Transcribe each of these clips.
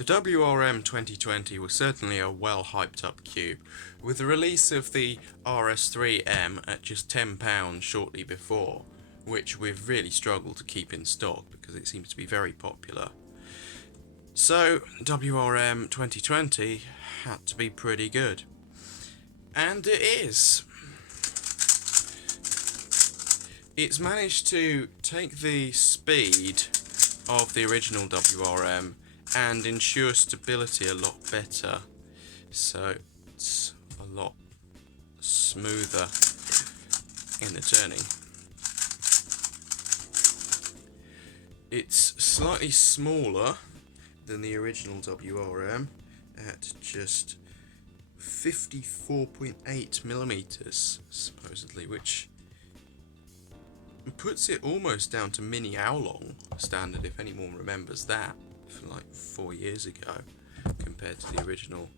The WRM2020 was certainly a well hyped up cube, with the release of the RS3M at just £10 shortly before, which we've really struggled to keep in stock because it seems to be very popular. So WRM2020 had to be pretty good. And it is. It's managed to take the speed of the original WRM and ensure stability a lot better, so it's a lot smoother in the turning. It's slightly smaller than the original WRM at just 54.8mm supposedly, which puts it almost down to mini Weilong standard, if anyone remembers that, from like 4 years ago, compared to the original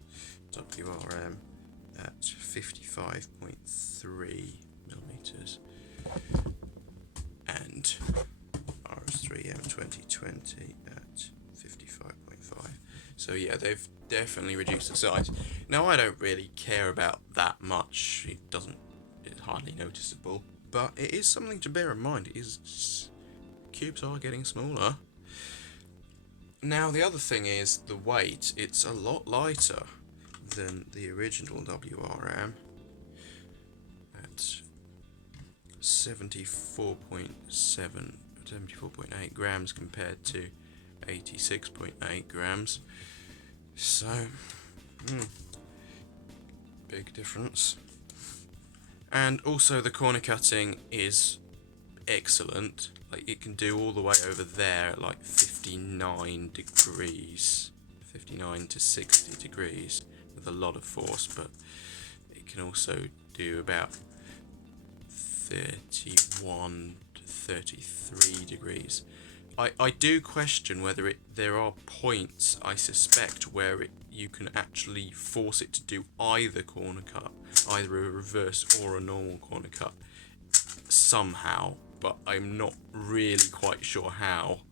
WRM at 55.3mm and RS3M 2020 at 55.5. So yeah, they've definitely reduced the size. Now I don't really care about that much, it's hardly noticeable, but it is something to bear in mind. Cubes are getting smaller. Now the other thing is the weight. It's a lot lighter than the original WRM at 74.8 grams compared to 86.8 grams. So, big difference. And also the corner cutting is excellent. Like, it can do all the way over there at like 59 degrees, 59 to 60 degrees with a lot of force, but it can also do about 31 to 33 degrees. I do question whether there are points, I suspect, where you can actually force it to do either corner cut, either a reverse or a normal corner cut, somehow, but I'm not really quite sure how.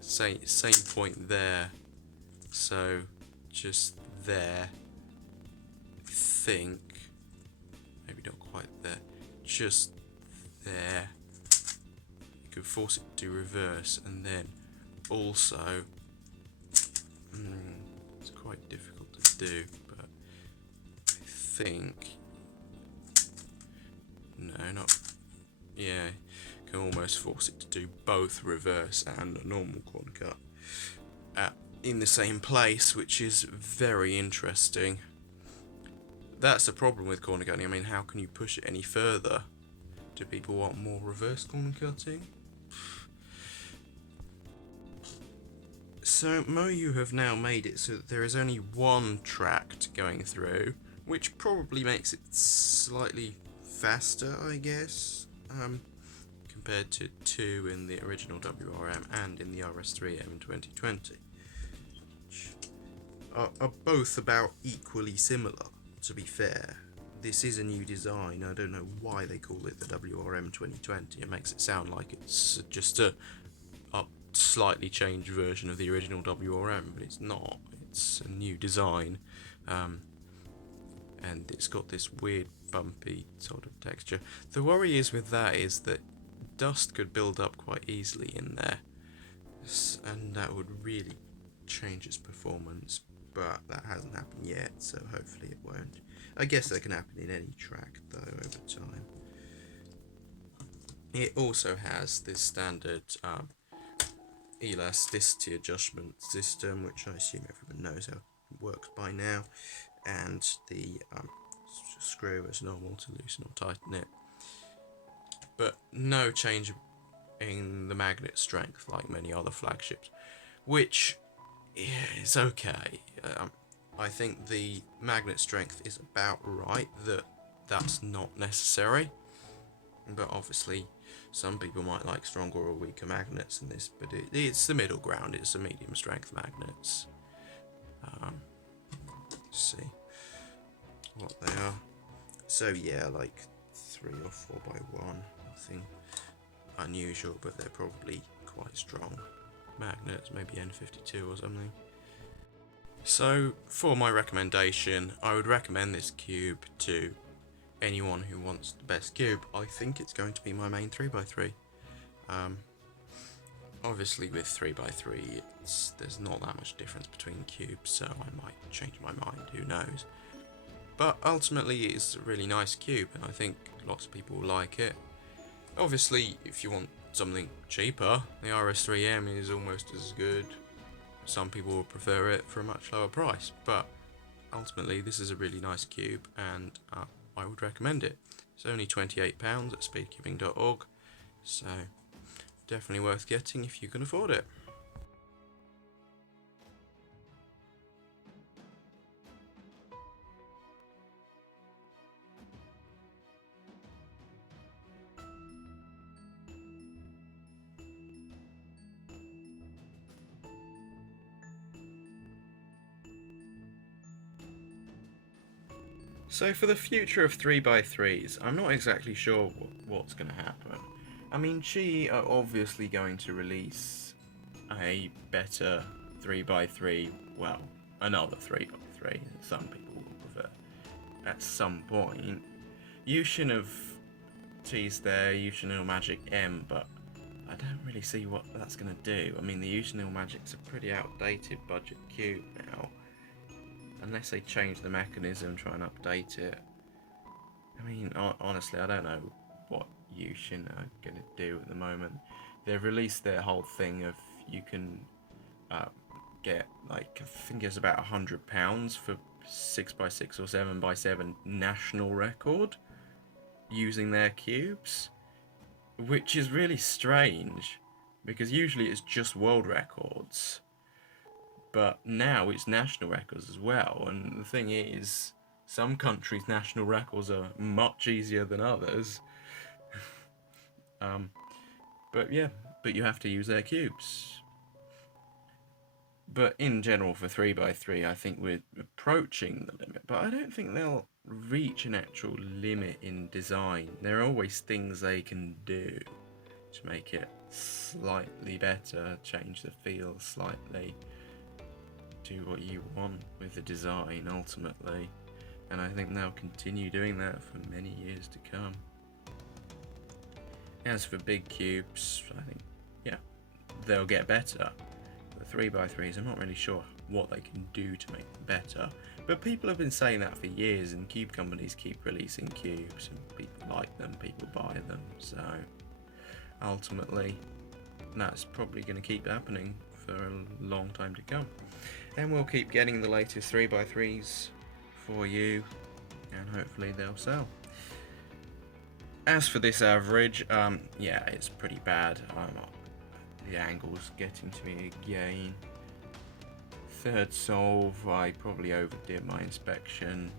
Same point there, so just there, I think, maybe not quite there, just there. You could force it to reverse, and then also, it's quite difficult to do, but I think, you can almost force it to do both reverse and a normal corner cut in the same place, which is very interesting. That's the problem with corner cutting. I mean, how can you push it any further? Do people want more reverse corner cutting? So Moyu have now made it so that there is only one tract going through, which probably makes it slightly faster, I guess, compared to 2 in the original WRM and in the RS3M 2020, which are both about equally similar, to be fair. This is a new design. I don't know why they call it the WRM 2020. It makes it sound like it's just a slightly changed version of the original WRM, but it's not. It's a new design, and it's got this weird bumpy sort of texture. The worry is with that is that dust could build up quite easily in there, and that would really change its performance, but that hasn't happened yet, so hopefully it won't. I guess that can happen in any track though over time. It also has this standard elasticity adjustment system, which I assume everyone knows how it works by now, and the screw as normal to loosen or tighten it, but no change in the magnet strength like many other flagships, which is okay. I think the magnet strength is about right, that's not necessary, but obviously some people might like stronger or weaker magnets in this, but it's the middle ground. It's a medium strength magnets. Let's see what they are. So yeah, like 3 or 4 by 1, nothing unusual, but they're probably quite strong. magnets, maybe N52 or something. So for my recommendation, I would recommend this cube to anyone who wants the best cube. I think it's going to be my main 3x3. Obviously with 3x3 there's not that much difference between cubes, so I might change my mind, who knows. But ultimately it's a really nice cube and I think lots of people will like it. Obviously if you want something cheaper, the RS3M is almost as good. Some people will prefer it for a much lower price, but ultimately this is a really nice cube and I would recommend it. It's only £28 at speedcubing.org, so definitely worth getting if you can afford it. So for the future of 3x3s, I'm not exactly sure what's going to happen. I mean, Qi are obviously going to release a better 3x3, well, another 3x3, some people will prefer, at some point. Yushin have teased their Yushin Magic M, but I don't really see what that's going to do. I mean, the Yushin Magic's a pretty outdated budget cube now. Unless they change the mechanism, try and update it. I mean, honestly, I don't know what Yushin are going to do at the moment. They've released their whole thing of you can get, like, I think it's about £100 for 6x6 or 7x7 national record using their cubes, which is really strange because usually it's just world records. But now it's national records as well, and the thing is, some countries' national records are much easier than others. But you have to use their cubes. But in general, for 3x3, I think we're approaching the limit, but I don't think they'll reach an actual limit in design. There are always things they can do to make it slightly better, change the feel slightly. Do what you want with the design ultimately, and I think they'll continue doing that for many years to come. As for big cubes, I think they'll get better. The 3x3s, I'm not really sure what they can do to make them better, but people have been saying that for years, and cube companies keep releasing cubes and people like them, people buy them, so ultimately that's probably going to keep happening for a long time to come. And we'll keep getting the latest 3x3s for you, and hopefully they'll sell. As for this average, it's pretty bad. The angle's getting to me again. Third solve, I probably overdid my inspection,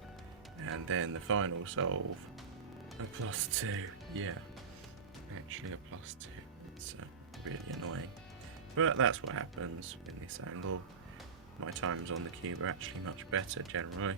and then the final solve, a +2. Yeah, actually a +2. It's really annoying, but that's what happens in this angle. My times on the cube are actually much better generally.